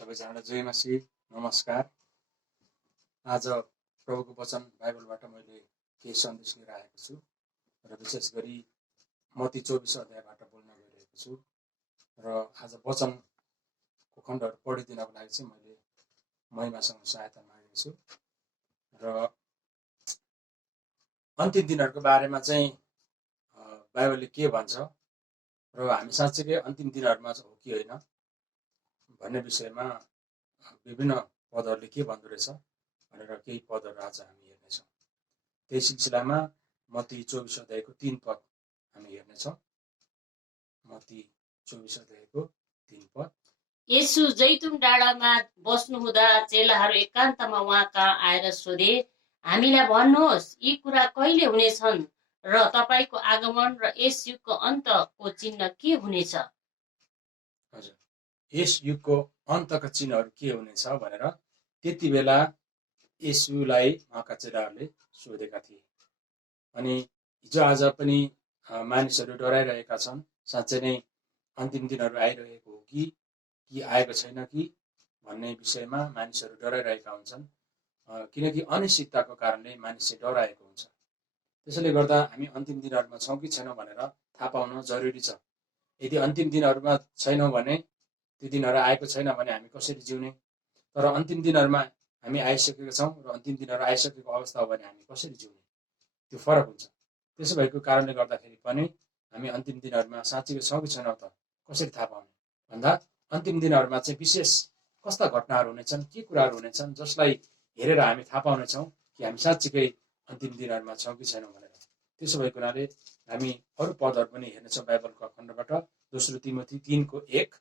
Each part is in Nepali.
सबैजनालाई जय मसीह, नमस्कार। आज प्रभुको वचन बाइबलबाट मैले केही सन्देश लिएर आएको छु र विशेष गरी मत्ती 24 अध्यायबाट बोल्न गइरहेको छु र आज वचनको खण्डहरू पढिदिनको लागि चाहिँ मैले महिमासँग सहायता मागेको छु र अन्तिम दिनहरूको बारेमा चाहिँ बाइबलले के भन्छ र हामी साँच्चीकै अन्तिम दिनहरूमा हो कि होइन भन्ने विषयमा विभिन्न पदहरूले के भन्दो रहेछ भनेर केही पदहरू आज हामी हेर्नेछौँ। त्यही सिलसिलामा मत्ती 24 अध्यायको 3 पद हामी हेर्नेछौँ। मत्ती 24 अध्यायको 3 पद। येशू जैतुन डाँडामा बस्नुहुँदा चेलाहरू एकान्तमा उहाँका आएर सोधे, हामीलाई भन्नुहोस् यी कुरा कहिले हुनेछन् र तपाईको आगमन र यस युगको अन्तको चिन्ह के हुनेछ? हजुर, यस युगको अन्तका चिन्हहरू के हुनेछ भनेर त्यति बेला येशूलाई उहाँका चेलाहरूले सोधेका थिए। अनि हिजो आज पनि मानिसहरू डराइरहेका छन्। साँच्चै नै अन्तिम दिनहरू आइरहेको हो कि आएको छैन कि भन्ने विषयमा मानिसहरू डराइरहेका हुन्छन्, किनकि अनिश्चितताको कारणले मानिस चाहिँ डराएको हुन्छ। त्यसैले गर्दा हामी अन्तिम दिनहरूमा छौँ कि छैनौँ भनेर थाहा पाउन जरुरी छ। यदि अन्तिम दिनहरूमा छैनौँ भने, ती दिनहरू आएको छैन भने हामी कसरी जिउने? तर अन्तिम दिनहरूमा हामी आइसकेका छौँ र अन्तिम दिनहरू आइसकेको अवस्था हो भने हामी कसरी जिउने? त्यो फरक हुन्छ। त्यसो भएको कारणले गर्दाखेरि पनि हामी अन्तिम दिनहरूमा साँच्चीको छौँ कि छैनौँ त कसरी थाहा पाउने भन्दा अन्तिम दिनहरूमा चाहिँ विशेष कस्ता घटनाहरू हुनेछन्, के कुराहरू हुनेछन् जसलाई हेरेर हामी थाहा पाउनेछौँ कि हामी साँच्चीकै अन्तिम दिनहरूमा छौँ कि छैनौँ भनेर। त्यसो भएको हुनाले हामी अरू पदहरू पनि हेर्नेछौँ बाइबलको खण्डबाट। दोस्रो तिमोथी 3:1।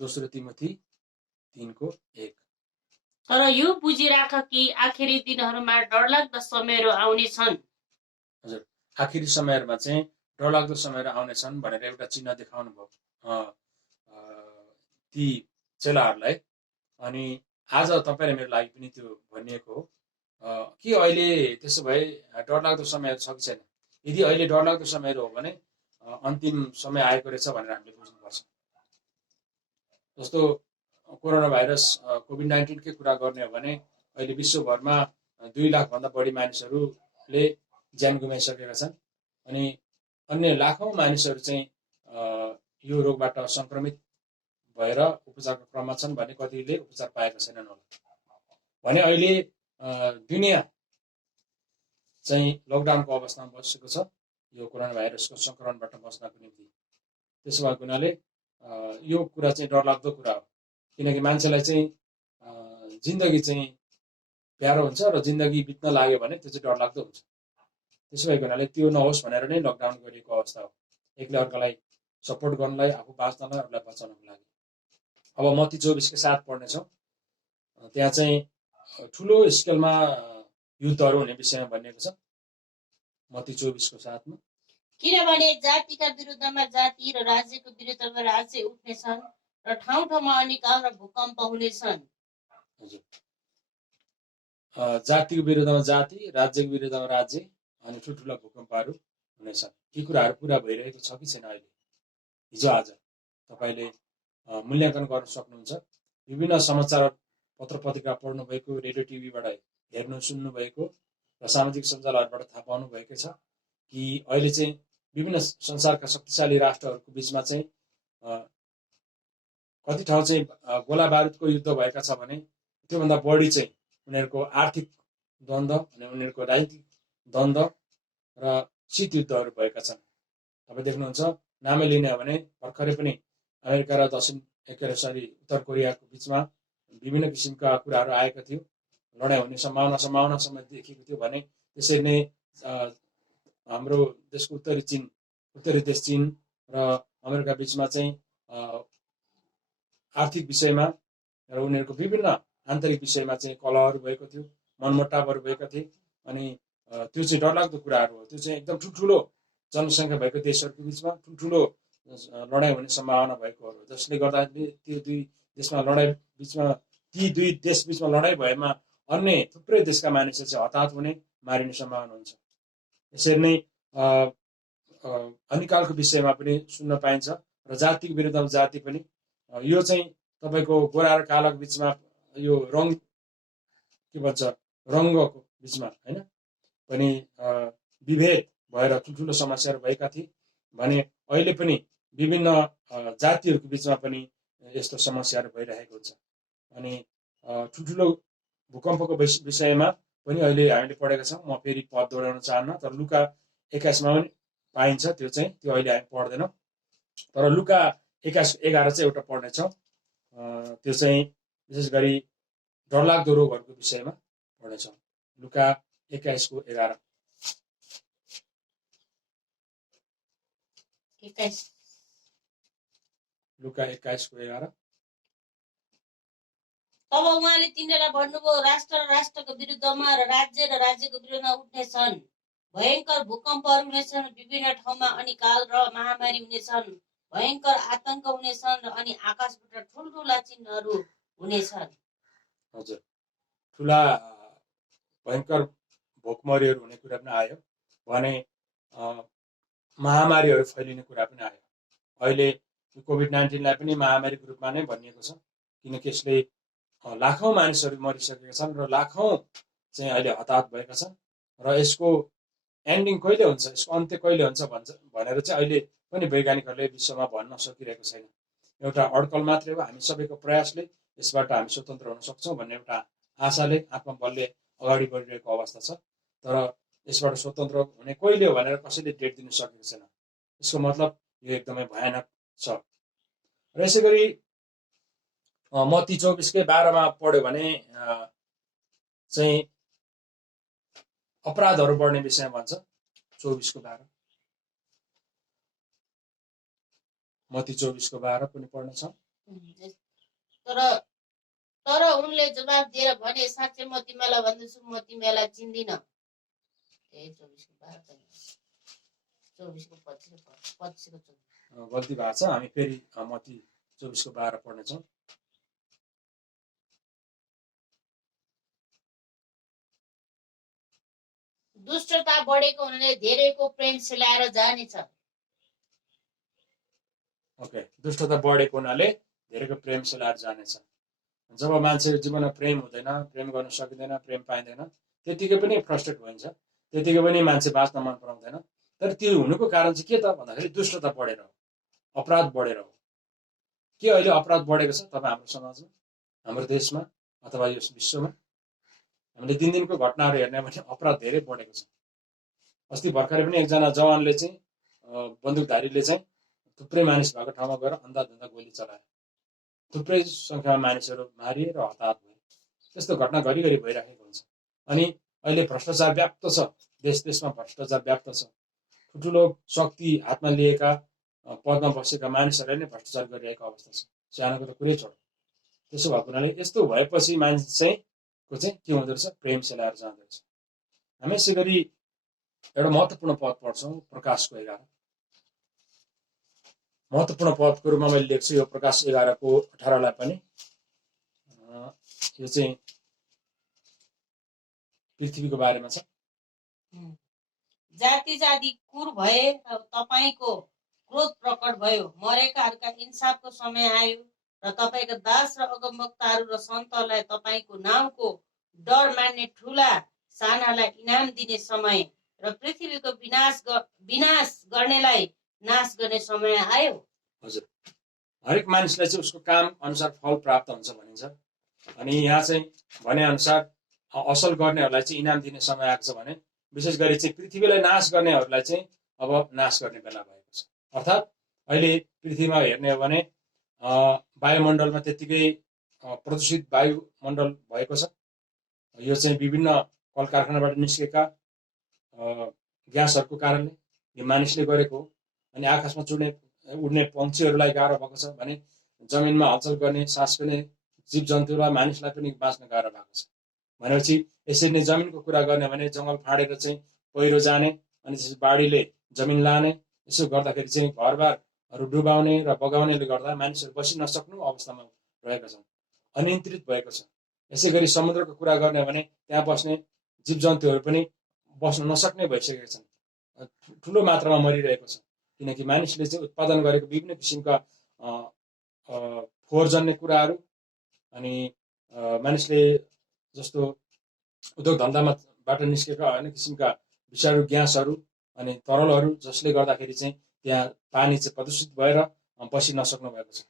दोस्रो तिमोथी 3:1। तर यो बुझिराख कि आखिरी दिनहरूमा डरलाग्दा समयहरू आउनेछन्। हजुर, आखिरी समयहरूमा चाहिँ डरलाग्दो समयहरू आउनेछन् भनेर एउटा चिन्ह देखाउनु भयो ती चेलाहरूलाई। अनि आज तपाईँले मेरो लागि पनि त्यो भनिएको हो कि अहिले त्यसो भए डरलाग्दो समयहरू छ कि छैन? यदि अहिले डरलाग्दो समयहरू हो भने अन्तिम समय आएको रहेछ भनेर हामीले बुझ्नुपर्छ। जस्तो कोरोना भाइरस कोभिड-19कै कुरा गर्ने हो भने अहिले विश्वभरमा 2 लाखभन्दा बढी मानिसहरूले ज्यान गुमाइसकेका छन्। अनि अन्य लाखौँ मानिसहरू चाहिँ यो रोगबाट सङ्क्रमित भएर उपचारको क्रममा छन् भने कतिले उपचार पाएका छैनन् होला। भने अहिले दुनियाँ चाहिँ लकडाउनको अवस्थामा बसेको छ यो कोरोना भाइरसको सङ्क्रमणबाट बच्नको निम्ति। त्यसो भएको हुनाले यो कुरा चाहिँ डरलाग्दो कुरा हो, किनकि मान्छेलाई चाहिँ जिन्दगी चाहिँ प्यारो हुन्छ र जिन्दगी बित्न लाग्यो भने त्यो चाहिँ डरलाग्दो हुन्छ। त्यसो भएको हुनाले त्यो नहोस् भनेर नै लकडाउन गरिएको अवस्था हो, एकले अर्कालाई सपोर्ट गर्नलाई, आफू बाँच्नलाई, अरूलाई बचाउनको लागि। अब मत्ती 24:7 पढ्नेछौँ। त्यहाँ चाहिँ ठुलो स्केलमा युद्धहरू हुने विषयमा भनिएको छ। मत्ती 24:7 किनभने जातिका विरुद्धमा जाति र राज्यको विरुद्धमा राज्य उठ्नेछन् र ठाउँ ठाउँमा अनिकाल र भूकम्प हुनेछन्। हजुर, जातिको विरुद्धमा जाति, राज्यको विरुद्धमा राज्य अनि ठुल्ठुला भूकम्पहरू हुनेछन्। यी कुराहरू पुरा भइरहेको छ कि छैन? अहिले हिजो आज तपाईँले मूल्याङ्कन गर्न सक्नुहुन्छ। विभिन्न समाचार पत्र पत्रिका पढ्नुभएको, रेडियो टिभीबाट हेर्नु सुन्नुभएको र सामाजिक सञ्जालहरूबाट थाहा पाउनुभएकै छ कि अहिले चाहिँ विभिन्न संसारका शक्तिशाली राष्ट्रहरूको बिचमा चाहिँ कति ठाउँ चाहिँ गोला बारुदको युद्ध भएका छ भने त्योभन्दा बढी चाहिँ उनीहरूको आर्थिक द्वन्द्व अनि उनीहरूको राजनीतिक द्वन्द्व र शीत युद्धहरू भएका छन्। तपाईँ देख्नुहुन्छ, नामै लिने हो भने भर्खरै पनि अमेरिका र उत्तर कोरियाको बिचमा विभिन्न किसिमका कुराहरू आएका थियो। लडाइँ हुने सम्भावनासम्म देखिएको थियो। भने त्यसरी नै हाम्रो देशको उत्तरी देश चीन र अमेरिका बिचमा चाहिँ आर्थिक विषयमा र उनीहरूको विभिन्न आन्तरिक विषयमा चाहिँ कलहहरू भएको थियो, मनमुटावहरू भएका थिए। अनि त्यो चाहिँ डरलाग्दो कुराहरू हो। त्यो चाहिँ एकदम ठुल्ठुलो जनसङ्ख्या भएको देशहरूको बिचमा ठुल्ठुलो लडाइँ हुने सम्भावना भएकोहरू, जसले गर्दाखेरि ती दुई देश बिचमा लडाइँ भएमा अन्य थुप्रै देशका मानिसहरू चाहिँ हताहत हुने, मारिने सम्भावना हुन्छ। यसरी नै अनिकालको विषयमा पनि सुन्न पाइन्छ र जातिको विरुद्धमा जाति पनि यो चाहिँ तपाईँको गोरा र कालोको बिचमा यो रङ के भन्छ रङ्गको बिचमा होइन पनि विभेद भएर ठुल्ठुलो समस्याहरू भएका थिए भने अहिले पनि विभिन्न जातिहरूको बिचमा पनि यस्तो समस्याहरू भइरहेको हुन्छ। अनि ठुल्ठुलो भूकम्पको विषयमा पनि अहिले हामीले पढेका छौँ। म फेरि पद दोहोऱ्याउन चाहन्न, तर लुका 21 मा पनि पाइन्छ त्यो अहिले हामी पढ्दैनौँ। तर लुका 21:11 चाहिँ एउटा पढ्नेछौँ। त्यो चाहिँ विशेष गरी डरलाग्दो रोगहरूको विषयमा पढ्नेछौँ। लुका 21:11 लुका 21:11 तब उहाँले तिनीहरूलाई भन्नुभयो, राष्ट्र र राष्ट्रको विरुद्धमा र राज्यको विरुद्धमा उठ्नेछन्, भयङ्कर भूकम्पहरू हुनेछन् विभिन्न ठाउँमा, अनि काल र महामारी हुनेछन्, भयङ्कर आतंक हुनेछन्, अनि आकाशबाट ठुल्ठुला चिन्हहरू हुनेछन्। हजुर, ठुला भयङ्कर भोकमरीहरू हुने कुरा पनि आयो भने महामारीहरू फैलिने कुरा पनि आयो। अहिले कोभिड-19 पनि महामारीको रूपमा नै भनिएको छ, किनकि यसले लाखौँ मानिसहरू मरिसकेका छन् र लाखौँ चाहिँ अहिले हताहत भएका छन् र यसको एन्डिङ कहिले हुन्छ, यसको अन्त्य कहिले हुन्छ भनेर चाहिँ अहिले पनि वैज्ञानिकहरूले विश्वमा भन्न सकिरहेको छैन। एउटा अड्कल मात्रै हो। हामी सबैको प्रयासले यसबाट हामी स्वतन्त्र हुन सक्छौँ भन्ने एउटा आशाले आत्मबलले अगाडि बढिरहेको अवस्था छ। तर यसबाट स्वतन्त्र हुने कहिले हो भनेर कसैले डेट दिन सकेको छैन। यसको मतलब यो एकदमै भयानक छ। र यसै गरी मत्ती 24:12 पढ्यो भने चाहिँ अपराधहरू बढ्ने विषयमा भन्छ। 24:12 मत्ती 24:12 पनि पढ्नेछ। तर उनले जवाब दिएर भने, साँच्चै म तिमीलाई भन्दछु, म तिमीलाई चिन्दिन। 24:25 गल्ती भएको छ। हामी फेरि मत्ती 24:12 पढ्नेछौँ। दुष्टता बढेको हुनाले धेरैको प्रेम सेलाएर जानेछ। ओके, दुष्टता बढेको हुनाले धेरैको प्रेम सेलाएर जानेछ। जब मान्छेको जीवनमा प्रेम हुँदैन, प्रेम गर्न सकिँदैन, प्रेम पाइँदैन, त्यतिकै पनि फ्रस्ट्रेट हुन्छ, त्यतिकै पनि मान्छे बाँच्न मन पराउँदैन। तर त्यो हुनुको कारण चाहिँ के त भन्दाखेरि दुष्टता बढेर हो, अपराध बढेर हो। के अहिले अपराध बढेको छ तपाईँ हाम्रो समाजमा, हाम्रो देशमा अथवा यस विश्वमा? हामीले दिनदिनको घटनाहरू हेर्ने भने अपराध धेरै बढेको छ। अस्ति भर्खरै पनि एकजना जवानले चाहिँ बन्दुकधारीले चाहिँ थुप्रै मानिस भएको ठाउँमा गएर अन्धाधुन्दा गोली चलायो। थुप्रै सङ्ख्यामा मानिसहरू मारिए र हताहत भए। त्यस्तो घटना घरिघरि भइराखेको हुन्छ। अनि अहिले भ्रष्टाचार व्याप्त छ, देश देशमा भ्रष्टाचार व्याप्त छ। ठुल्ठुलो शक्ति हातमा लिएका पदमा बसेका मानिसहरूले नै भ्रष्टाचार गरिरहेको अवस्था छ। सानोको त कुरै छोड। त्यसो भएको हुनाले यस्तो भएपछि मान्छे चाहिँ के हुँदो रहेछ, प्रेम सेलाएर जाँदो रहेछ। हामी यसै गरी एउटा महत्त्वपूर्ण पद पढ्छौँ, प्रकाशको 11। महत्त्वपूर्ण पदको रूपमा मैले लेख्छु यो प्रकाश 11:18 पनि। यो चाहिँ पृथ्वीको बारेमा छ। जाति जाति कुर भए र तपाईको क्रोध प्रकट भयो, मरेकाहरूका इन्साफको समय आयो र तपाईका दास र अगमवक्ताहरू र सन्तहरूलाई तपाईको नामको डर मान्ने ठुला सानालाई इनाम दिने समय र पृथ्वीको विनाश गर्नेलाई नाश गर्ने समय आयो। हजुर, हरेक मानिसलाई चाहिँ उसको काम अनुसार फल प्राप्त हुन्छ भनिन्छ। अनि यहाँ चाहिँ भने अनुसार असल गर्नेहरूलाई चाहिँ इनाम दिने समय आएको छ भने विशेष गरी चाहिँ पृथ्वीलाई नाश गर्नेहरूलाई चाहिँ अब नाश गर्ने बेला भएको छ। अर्थात् अहिले पृथ्वीमा हेर्ने हो भने वायुमण्डलमा त्यत्तिकै प्रदूषित वायुमण्डल भएको छ। यो चाहिँ विभिन्न कल कारखानाबाट निस्केका ग्यासहरूको कारणले यो मानिसले गरेको हो। अनि आकाशमा उड्ने पक्षीहरूलाई गाह्रो भएको छ भने जमिनमा हलचल गर्ने सास फेर्ने जीव जन्तु र मानिसलाई पनि बाँच्न गाह्रो भएको छ। भनेपछि यसरी नै जमिनको कुरा गर्ने भने जङ्गल फाडेर चाहिँ पहिरो जाने अनि त्यसपछि बाढीले जमिन लाने, यसो गर्दाखेरि चाहिँ घरबारहरू डुबाउने र बगाउनेले गर्दा मानिसहरू बसि नसक्नु अवस्थामा रहेका छन्, अनियन्त्रित भएको छ। यसै गरी समुद्रको कुरा गर्ने भने त्यहाँ बस्ने जीव जन्तुहरू पनि बस्न नसक्ने भइसकेका छन्, ठुलो मात्रामा मरिरहेको छ। किनकि मानिसले चाहिँ उत्पादन गरेको विभिन्न किसिमका फोहोर जन्ने कुराहरू अनि मानिसले जस्तो उद्योग धन्दाबाट निस्केका अनेक किसिमका विषालु ग्यासहरू अनि तरलहरू जसले गर्दाखेरि चाहिँ त्यहाँ पानी चाहिँ प्रदूषित भएर बसि नसक्नु भएको छ।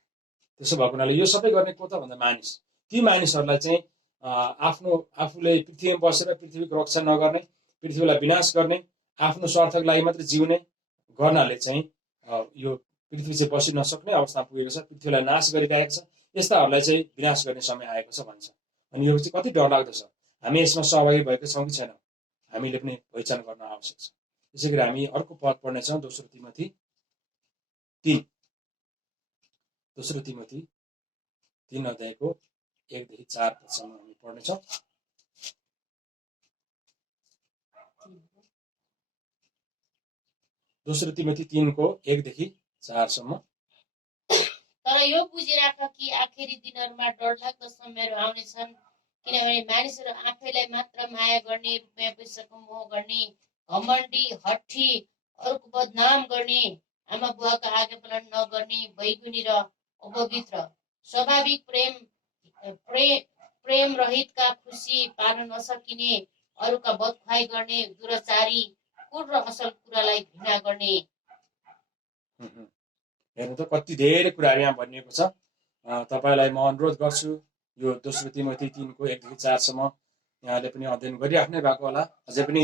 त्यसो भएको हुनाले यो सबै गर्ने को त भन्दा मानिस। ती मानिसहरूलाई चाहिँ आफूले पृथ्वीमा बसेर पृथ्वीको रक्षा नगर्ने, पृथ्वीलाई विनाश गर्ने, आफ्नो स्वार्थको लागि मात्रै जिउने गर्नाले चाहिँ यो पृथ्वी चाहिँ बसि नसक्ने अवस्थामा पुगेको छ, पृथ्वीलाई नाश गरिरहेको छ। यस्ताहरूलाई चाहिँ विनाश गर्ने समय आएको छ भन्छ। अनि यो चाहिँ कति डरलाग्दो छ। हामी यसमा सहभागी भएको छौँ कि छैनौँ, हामीले पनि पहिचान गर्न आवश्यक छ। त्यसै गरी हामी अर्को पद पढ्नेछौँ, दोस्रो तिमोथी 3 अध्यायको 1 देखि 4 पदसम्म हामी पढ्नेछौँ। दोस्रो तिमोथी 3 को 1 देखि 4 सम्म। तर यो बुझिराख कि आखिरी दिनहरूमा डरलाग्दो समयहरू आउनेछन्, किनभने मानिसहरू आफैलाई मात्र माया गर्ने, रुपियाँ पैसाको मोह गर्ने, घमण्डी, हट्ठी, अरूको बदनाम गर्ने, आमा बुवाको आज्ञा पालन नगर्ने, बैगुनी र अपवित्र, स्वाभाविक प्रेम रहितका, खुसी पार्न नसकिने, अरूका बदखुवाई गर्ने, दुराचारी, कुट र असल कुरालाई घृणा गर्ने। हेर्नु त कति धेरै कुराहरू यहाँ भनिएको छ। तपाईँलाई म अनुरोध गर्छु यो दोस्रो तिमोथी 3 को 1 देखि 4 सम्म यहाँले पनि अध्ययन गरिराख्नै भएको होला। अझै पनि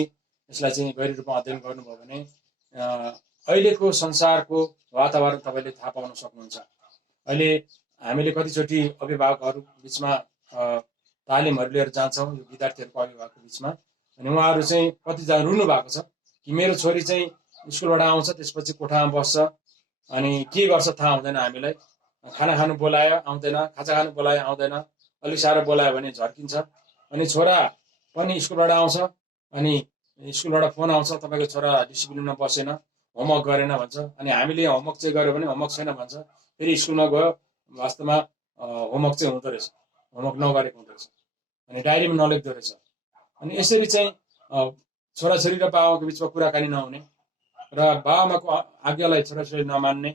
यसलाई चाहिँ गहिरो रूपमा अध्ययन गर्नुभयो भने अहिलेको संसारको वातावरण तपाईँले थाहा पाउन सक्नुहुन्छ। अहिले हामीले कतिचोटि अभिभावकहरू बिचमा तालिमहरू लिएर जान्छौँ यो विद्यार्थीहरूको अभिभावकको बिचमा, अनि उहाँहरू चाहिँ कतिजना रुनु भएको छ कि मेरो छोरी चाहिँ स्कुलबाट आउँछ, त्यसपछि कोठामा बस्छ, अनि के गर्छ थाहा हुँदैन हामीलाई। खाना खानु बोलायो आउँदैन, खाजा खानु बोलायो आउँदैन, अलिक साह्रो बोलायो भने झर्किन्छ। अनि छोरा पनि स्कुलबाट आउँछ, अनि स्कुलबाट फोन आउँछ तपाईँको छोरा डिसिप्लिनमा बसेन, होमवर्क गरेन भन्छ। अनि हामीले होमवर्क चाहिँ गऱ्यो भने होमवर्क छैन भन्छ, फेरि स्कुलमा गयो, वास्तवमा होमवर्क चाहिँ हुँदो रहेछ, होमवर्क नगरेको हुँदो रहेछ, अनि डायरीमा नलेख्दो रहेछ। अनि यसरी चाहिँ छोराछोरी र बाबाको बिचमा कुराकानी नहुने र बाबाआमाको आज्ञालाई छोराछोरी नमान्ने,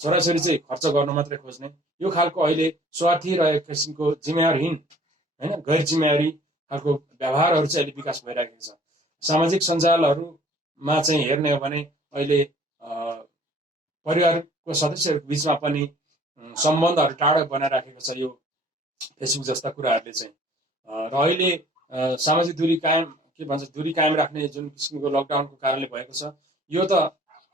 छोराछोरी चाहिँ खर्च गर्नु मात्रै खोज्ने, यो खालको अहिले स्वार्थी र एक किसिमको जिम्मेवारहीन होइन गैर जिम्मेवारी खालको व्यवहारहरू चाहिँ अहिले विकास भइरहेको छ। सामाजिक सञ्जालहरूमा चाहिँ हेर्ने हो भने अहिले परिवारको सदस्यहरूको बिचमा पनि सम्बन्धहरू टाढो बनाइराखेको छ यो फेसबुक जस्ता कुराहरूले चाहिँ। र अहिले सामाजिक दूरी कायम राख्ने जुन किसिमको लकडाउनको कारणले भएको छ, यो त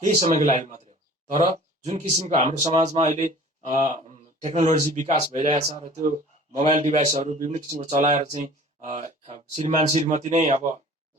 केही समयको लागि मात्रै हो। तर जुन किसिमको हाम्रो समाजमा अहिले टेक्नोलोजी विकास भइरहेछ र त्यो मोबाइल डिभाइसहरू विभिन्न किसिमको चलाएर चाहिँ श्रीमान श्रीमती नै अब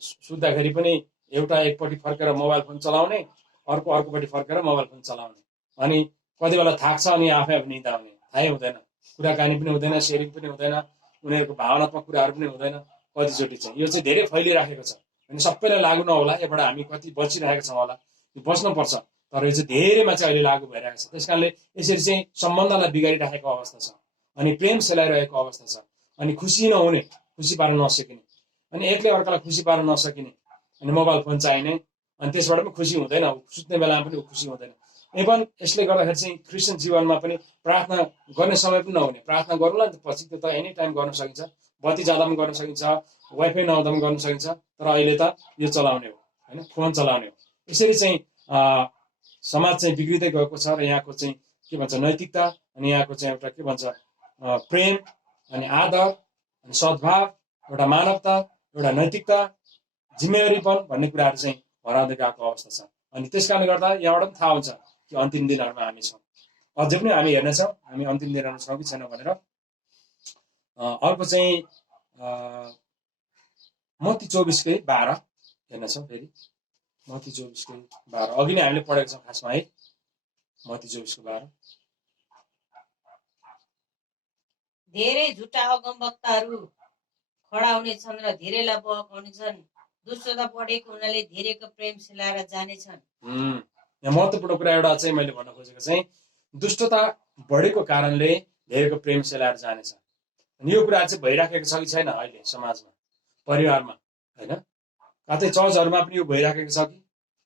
सुत्दाखेरि पनि एउटा एकपट्टि फर्केर मोबाइल फोन चलाउने, अर्कोपट्टि फर्केर मोबाइल फोन चलाउने, अनि कति बेला थाक्छ अनि आफै निद आउने, थाहै हुँदैन, कुराकानी पनि हुँदैन, सेयरिङ पनि हुँदैन, उनीहरूको भावनात्मक कुराहरू पनि हुँदैन कतिचोटि चाहिँ। यो चाहिँ धेरै फैलिराखेको छ। अनि सबैलाई लागु नहोला, यसबाट हामी कति बचिरहेका छौँ होला, यो बच्नुपर्छ, तर यो चाहिँ धेरैमा चाहिँ अहिले लागु भइरहेको छ। त्यस कारणले यसरी चाहिँ सम्बन्धलाई बिगारिराखेको अवस्था छ, अनि प्रेम सेलाइरहेको अवस्था छ, अनि खुसी नहुने, खुसी पार्न नसकिने, अनि एकले अर्कालाई खुसी पार्न नसकिने, अनि मोबाइल फोन चाहिने, अनि त्यसबाट पनि खुसी हुँदैन, सुत्ने बेलामा पनि खुसी हुँदैन। इभन यसले गर्दाखेरि चाहिँ क्रिस्चियन जीवनमा पनि प्रार्थना गर्ने समय पनि नहुने। प्रार्थना गरौँला नि पछि त एनी टाइम गर्न सकिन्छ, बत्ती जाँदा पनि गर्न सकिन्छ, वाइफाई नहुँदा पनि गर्न सकिन्छ, तर अहिले त यो चलाउने हो होइन, फोन चलाउने हो। यसरी चाहिँ समाज चाहिँ बिग्रिँदै गएको छ। र यहाँको चाहिँ के भन्छ नैतिकता, अनि यहाँको चाहिँ एउटा के भन्छ प्रेम, अनि आदर, अनि सद्भाव, एउटा मानवता, एउटा नैतिकता, जिम्मेवारीपन भन्ने कुराहरू चाहिँ हराउँदै गएको अवस्था छ। अनि त्यस कारणले गर्दा यहाँबाट पनि थाहा हुन्छ कि अन्तिम दिनहरूमा हामी छौँ। अझै पनि हामी हेर्नेछौँ हामी अन्तिम दिनहरूमा छौँ कि छैनौँ भनेर। अर्को चाहिँ मत्ती 24:12 हेर्नेछौँ। फेरि मत्ती 24:12 अघि नै हामीले पढेको छौँ खासमा है, मत्ती 24:12। धेरै झुटा अगमवक्ताहरू खडा हुनेछन् र धेरैलाई बहकाउनेछन्, दुष्टता बढेको हुनाले धेरैको प्रेम सेलाएर जानेछन्। यहाँ महत्त्वपूर्ण कुरा एउटा चाहिँ मैले भन्न खोजेको चाहिँ दुष्टता बढेको कारणले धेरैको प्रेम सेलाएर जानेछ। अनि यो कुरा चाहिँ भइराखेको छ कि छैन अहिले समाजमा, परिवारमा होइन, कतै चर्चहरूमा पनि यो भइराखेको छ कि?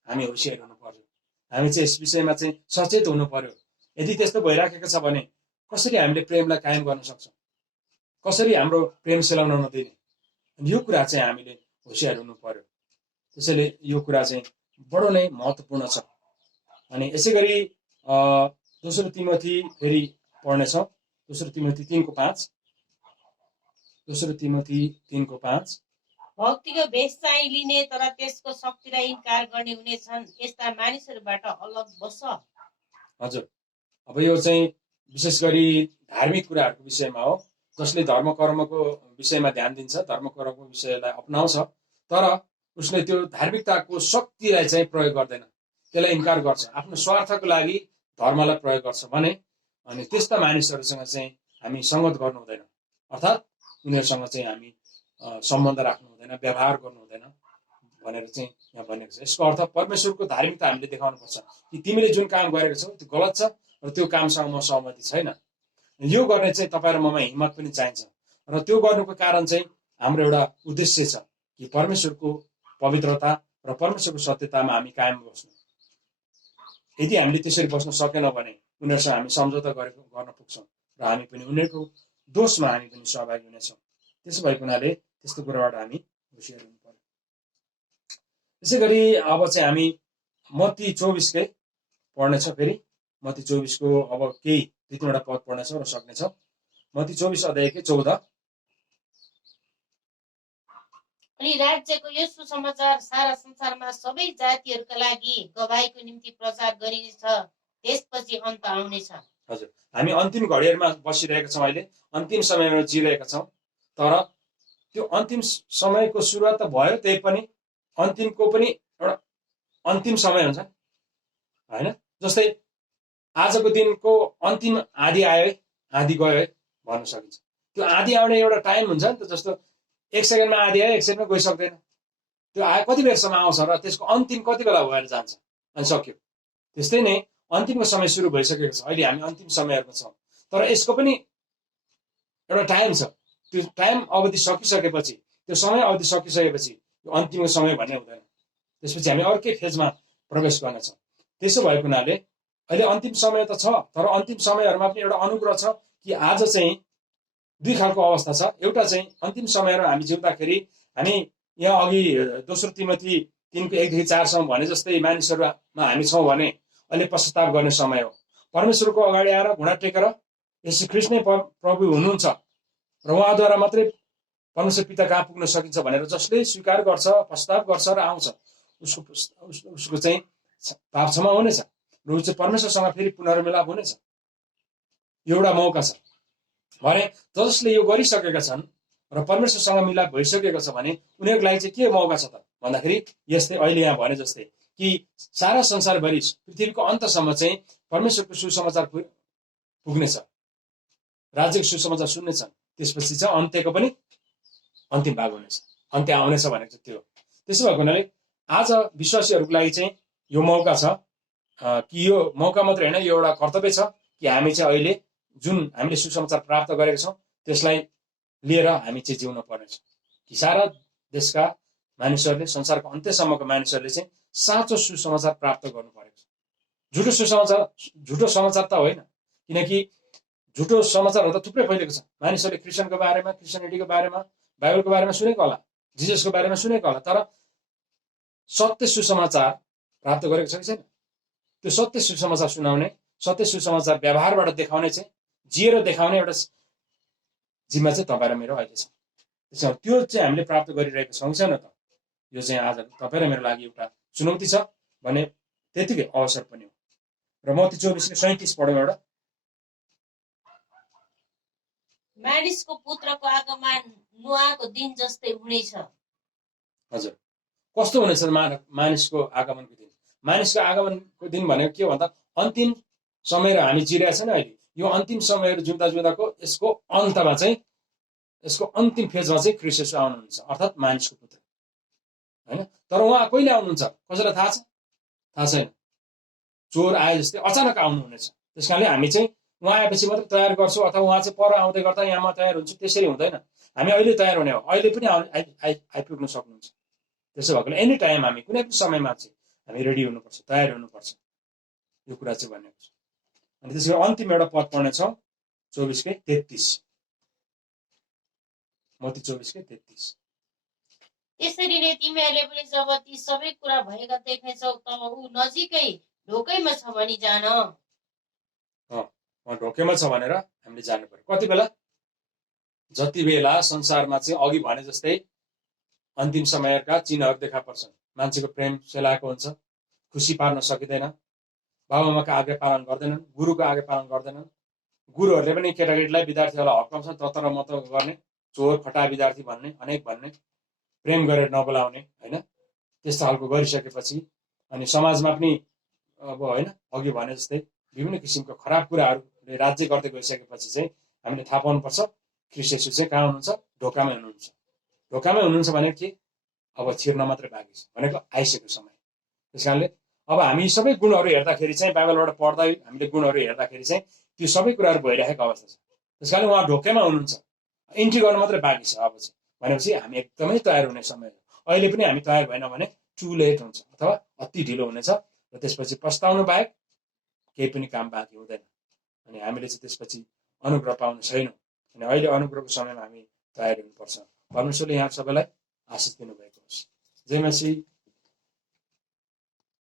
हामी होसियार हुनु पर्यो, हामी चाहिँ यस विषयमा चाहिँ सचेत हुनु पर्यो। यदि त्यस्तो भइराखेको छ भने कसरी हामीले प्रेमलाई कायम गर्न सक्छौँ, कसरी हाम्रो प्रेम सेलाउन नदिने, यो कुरा चाहिँ हामीले होसियार हुनु पर्यो। त्यसैले यो कुरा चाहिँ बडो नै महत्त्वपूर्ण छ। अनि यसै गरी दोस्रो तिमोथी फेरि पढ्नेछौँ, दोस्रो तिमोथी 3:5। दोस्रो तिमोथी 3:5। भक्तिको भेष चाहिँ लिने तर त्यसको शक्तिलाई इन्कार गर्ने हुनेछन्, यस्ता मानिसहरूबाट अलग बस। हजुर, अब यो चाहिँ विशेष गरी धार्मिक कुराहरूको विषयमा हो, जसले धर्म कर्मको विषयमा ध्यान दिन्छ, धर्म कर्मको विषयलाई अपनाउँछ, तर उसले त्यो धार्मिकताको शक्तिलाई चाहिँ प्रयोग गर्दैन, त्यसलाई इन्कार गर्छ, आफ्नो स्वार्थको लागि धर्मलाई प्रयोग गर्छ भने अनि त्यस्ता मानिसहरूसँग चाहिँ हामी सङ्गत गर्नु हुँदैन, अर्थात् उनीहरूसँग चाहिँ हामी सम्बन्ध राख्नु हुँदैन, व्यवहार गर्नु हुँदैन भनेर चाहिँ यहाँ भनेको छ। यसको अर्थ परमेश्वरको धार्मिकता हामीले देखाउनुपर्छ कि तिमीले जुन काम गरेको छौ त्यो गलत छ र त्यो कामसँग म सहमति छैन। यो गर्ने चाहिँ तपाईँ र ममा हिम्मत पनि चाहिन्छ र त्यो गर्नुको कारण चाहिँ हाम्रो एउटा उद्देश्य छ कि परमेश्वरको पवित्रता र परमेश्वरको सत्यतामा हामी कायम बस्नु। यदि हामीले त्यसरी बस्न सकेनौँ भने उनीहरूसँग हामी सम्झौता गर्न पुग्छौँ र हामी पनि उनीहरूको दोषमा हामी पनि सहभागी हुनेछौँ। त्यसो भएको हुनाले त्यस्तो कुराबाट हामी होसियार हुनु पर्यो। त्यसै गरी अब चाहिँ हामी मत्ती 24 पढ्नेछ। फेरि मत्ती 24 अब केही 2-3वटा पद पढ्नेछौँ र सक्नेछौँ। मत्ती 24:14। अनि राज्यको यो सुसमाचार सारा संसारमा सबै जातिहरूका लागि गवाहीको निम्ति प्रचार गरिनेछ, त्यसपछि अन्त आउनेछ। हजुर, हामी अन्तिम घडीहरूमा बसिरहेका छौँ, अहिले अन्तिम समयमा जिरहेका छौँ, तर त्यो अन्तिम समयको सुरुवात त भयो, त्यही पनि अन्तिमको पनि एउटा अन्तिम समय हुन्छ होइन। जस्तै आजको दिनको अन्तिम आधी आयो है, आधी गयो है भन्न सकिन्छ। त्यो आधी आउने एउटा टाइम हुन्छ नि त, जस्तो 1 सेकेन्डमा आधी आयो, 1 सेकेन्डमा गइसक्दैन। त्यो आयो कति बेरसम्म आउँछ र त्यसको अन्तिम कति बेला भएर जान्छ अनि सक्यो। त्यस्तै नै अन्तिमको समय सुरु भइसकेको छ, अहिले हामी अन्तिम समयहरूमा छौँ, तर यसको पनि एउटा टाइम छ। त्यो टाइम अवधि सकिसकेपछि, त्यो समय अवधि सकिसकेपछि यो अन्तिमको समय भन्ने हुँदैन, त्यसपछि हामी अर्कै फेजमा प्रवेश गर्नेछौँ। त्यसो भएको हुनाले अहिले अन्तिम समय त छ, तर अन्तिम समयहरूमा पनि एउटा अनुग्रह छ कि आज चाहिँ 2 खालको अवस्था छ। एउटा चाहिँ अन्तिम समयमा हामी जिउँदाखेरि हामी यहाँ अघि दोस्रो तिमोथी 3:1-4 भने जस्तै मानिसहरूमा हामी छौँ भने अहिले पश्चाताप गर्ने समय हो। परमेश्वरको अगाडि आएर घुँडा टेकेर यसो ख्रीष्ट नै प्रभु हुनुहुन्छ र उहाँद्वारा मात्रै परमेश्वर पिता कहाँ पुग्न सकिन्छ भनेर जसले स्वीकार गर्छ, पश्चाताप गर्छ र आउँछ, उसको चाहिँ पाप क्षमा हुनेछ र ऊ चाहिँ परमेश्वरसँग फेरि पुनर्मिलाप हुनेछ। एउटा मौका छ भने जसले यो गरिसकेका छन् र परमेश्वरसँग मिलाप भइसकेको छ भने उनीहरूको लागि चाहिँ के मौका छ त भन्दाखेरि यस्तै अहिले यहाँ भने जस्तै कि सारा संसारभरि पृथ्वीको अन्तसम्म चाहिँ परमेश्वरको सुसमाचार पुग्नेछ, राज्यको सुसमाचार सुन्नेछन्, त्यसपछि चाहिँ अन्त्यको पनि अन्तिम भाग हुनेछ, अन्त्य आउनेछ भनेको त्यो। त्यसो भएको हुनाले आज विश्वासीहरूको लागि चाहिँ यो मौका छ कि यो मौका मात्रै होइन, यो एउटा कर्तव्य छ कि हामी चाहिँ अहिले जुन हामीले सुसमाचार प्राप्त गरेका छौँ त्यसलाई लिएर हामी चाहिँ जिउन पर्नेछ कि सारा देशका मानिसहरूले, संसारको अन्त्यसम्मको मानिसहरूले चाहिँ साँचो सुसमाचार प्राप्त गर्नु परेको छ। झुटो समाचार त होइन, किनकि झुटो समाचारहरू त थुप्रै फैलेको छ। मानिसहरूले क्रिस्चियनको बारेमा, क्रिस्चियनिटीको बारेमा, बाइबलको बारेमा सुनेको होला, जिजसको बारेमा सुनेको होला, तर सत्य सुसमाचार प्राप्त गरेको छ कि छैन। त्यो सत्य सुसमाचार सुनाउने, सत्य सुसमाचार व्यवहारबाट देखाउने चाहिँ, जिएर देखाउने एउटा जिम्मा चाहिँ तपाईँ र मेरो अहिले छ। त्यसमा त्यो चाहिँ हामीले प्राप्त गरिरहेको छौँ छैन त। यो चाहिँ आज तपाईँ र मेरो लागि एउटा चुनौती छ भने त्यतिकै अवसर पनि हो। र मत्ती 24:37 पढौँ एउटा। मानिसको पुत्रको आगमन नुहाको दिन जस्तै हुनेछ। हजुर, कस्तो हुनेछ मानिसको आगमनको दिन? मानिसको आगमनको दिन भनेको के भन्दा अन्तिम समय र हामी जिरहेको छैन अहिले, यो अन्तिम समयहरू जुँदाको यसको अन्तमा चाहिँ, यसको अन्तिम फेजमा चाहिँ ख्रीष्ट आउनुहुन्छ, अर्थात् मानिसको पुत्र होइन। तर उहाँ कहिले आउनुहुन्छ कसैलाई थाहा छ? थाहा छैन। चोर आए जस्तै अचानक आउनुहुनेछ। त्यस कारणले हामी चाहिँ उहाँ आएपछि मात्रै तयार गर्छौँ अथवा उहाँ चाहिँ पर आउँदै गर्दा यहाँ म तयार हुन्छु, त्यसरी हुँदैन। हामी अहिले तयार हुने हो, अहिले पनि आइपुग्न सक्नुहुन्छ। त्यसो भएकोले एनी टाइम हामी कुनै पनि समयमा चाहिँ हामी रेडी हुनुपर्छ, तयार हुनुपर्छ, यो कुरा चाहिँ भनेको छ। अनि त्यसको अन्तिम एउटा पद पढ्नेछौँ, 24:33 मत्ती 24:33 त्यसरी नै तिमीहरूले पनि जब ती सबै कुरा भएका देख्नेछौ तब ऊ नजिकै ढोकैमा छ भनी जान। उहाँ ढोकेमा छ भनेर हामीले जान्नु पर्यो। कति बेला? जति बेला संसारमा चाहिँ अघि भने जस्तै अन्तिम समयका चिन्हहरू देखा पर्छन्। मान्छेको प्रेम सेलाएको हुन्छ, खुसी पार्न सकिँदैन, बाबुआमाको आज्ञा पालन गर्दैनन्, गुरुको आज्ञा पालन गर्दैनन्। गुरुहरूले पनि केटाकेटीलाई विद्यार्थीहरूलाई हप्काउँछन्, ततर मत गर्ने, चोर फटा विद्यार्थी भन्ने, अनेक भन्ने, प्रेम गरेर नबोलाउने, होइन, त्यस्तो खालको गरिसकेपछि अनि समाजमा पनि अब होइन अघि भने जस्तै विभिन्न किसिमको खराब कुराहरूले राज्य गर्दै गइसकेपछि चाहिँ हामीले थाहा पाउनुपर्छ ख्रीष्ट येशू चाहिँ कहाँ हुनुहुन्छ? ढोकामै हुनुहुन्छ। ढोकामै हुनुहुन्छ भनेको के? अब छिर्न मात्रै बाँकी छ भनेको आइसक्यो समय। त्यस कारणले अब हामी सबै गुणहरू हेर्दाखेरि चाहिँ बाइबलबाट पढ्दै हामीले गुणहरू हेर्दाखेरि चाहिँ त्यो सबै कुराहरू भइरहेको अवस्था छ। त्यस कारणले उहाँ ढोकामै हुनुहुन्छ, इन्ट्री गर्नु मात्रै बाँकी छ। अब चाहिँ भनेपछि हामी एकदमै तयार हुने समय हो। अहिले पनि हामी तयार भएन भने टु लेट हुन्छ अथवा अति ढिलो हुनेछ र त्यसपछि पस्ताउनु बाहेक केही पनि काम बाँकी हुँदैन। अनि हामीले चाहिँ त्यसपछि अनुग्रह पाउने छैनौँ। अनि अहिले अनुग्रहको समयमा हामी तयार हुनुपर्छ। परमेश्वरले यहाँ सबैलाई आशिष दिनुभएको होस्। जय मसीह।